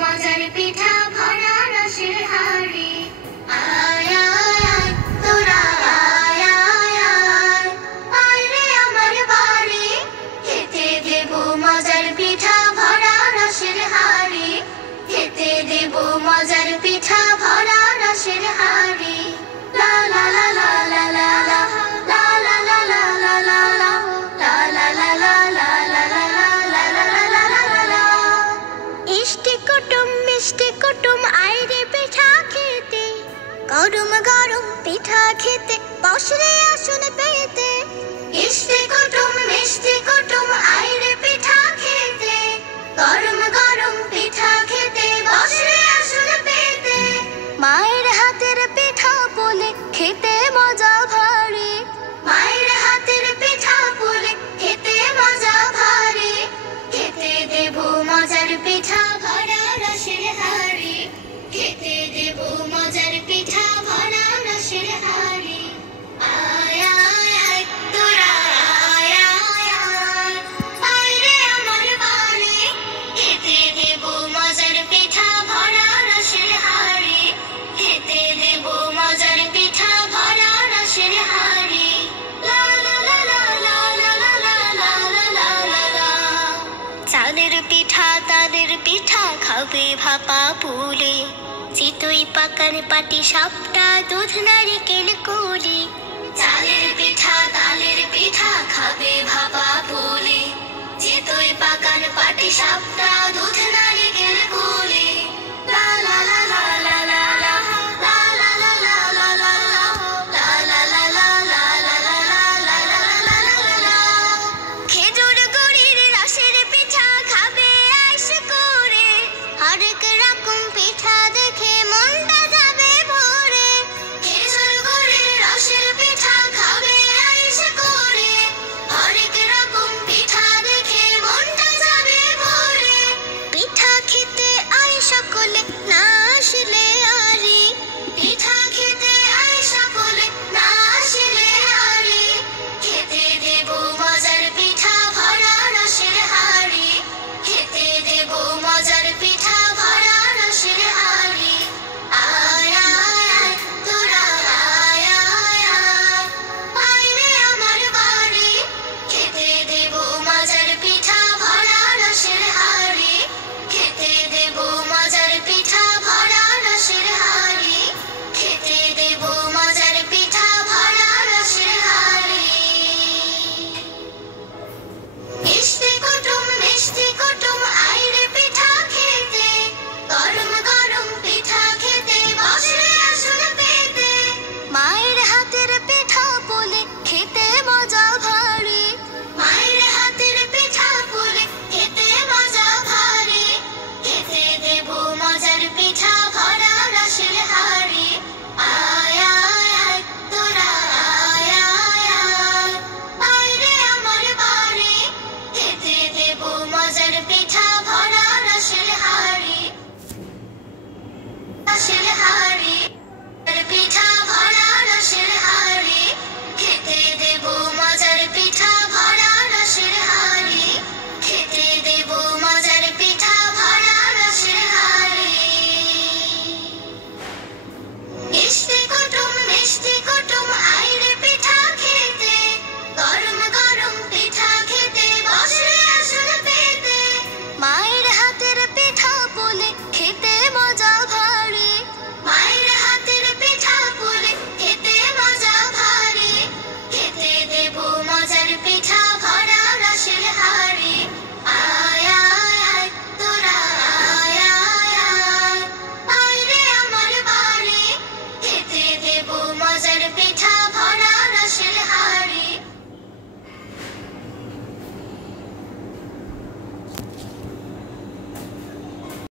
মজার পিঠা ভরা রসের হাড়ি। আয় আয় আয় তোরা আয় আয় আয়, আয় রে আমার বাড়ি, খেতে দেব মজার পিঠা ভরা রসের হাড়ি, খেতে দেব মজার পিঠা ভরা রসের হাড়ি। লা লা লা লা লা লা লা, লা লা লা লা লা লা লা, লা লা লা লা লা লা লা লা লা লা লা লা লা। ইষ্টি কুটুম মিষ্টি কুটুম আয় রে পিঠা খেতে, গরম গরম পিঠা খেতে বস রে আসন পেতে। ইষ্টি কুটুম মিষ্টি কুটুম আয় রে পিঠা খেতে, গরম গরম পিঠা খেতে বস রে আসন পেতে। মায়ের হাতের পিঠা বলে খেতে মজা ভারী, মায়ের হাতের পিঠা বলে খেতে মজা ভারী, খেতে দেব মজার পিঠা ভরা রসের হাড়ি, খেতে দেব মজার পিঠা ভরা রসের হাড়ি। আয় আয় আয় তোরা আয় আয় আয়, আয় রে আমার বাড়ি, খেতে দেব মজার পিঠা ভরা রসের হাড়ি, খেতে দেব মজার পিঠা ভরা রসের হাড়ি। লা লা লা লা লা লা লা লা লা লা লা লা। চালের পিঠা তালের পিঠা খাবে ভাপা পুলে, চিতই পাকান পাটি সাপটা দুধ নারিকেল কোলে। চালের পিঠা তালের পিঠা খাবে ভাপা পুলে, চিতই পাকান পাটি সাপটা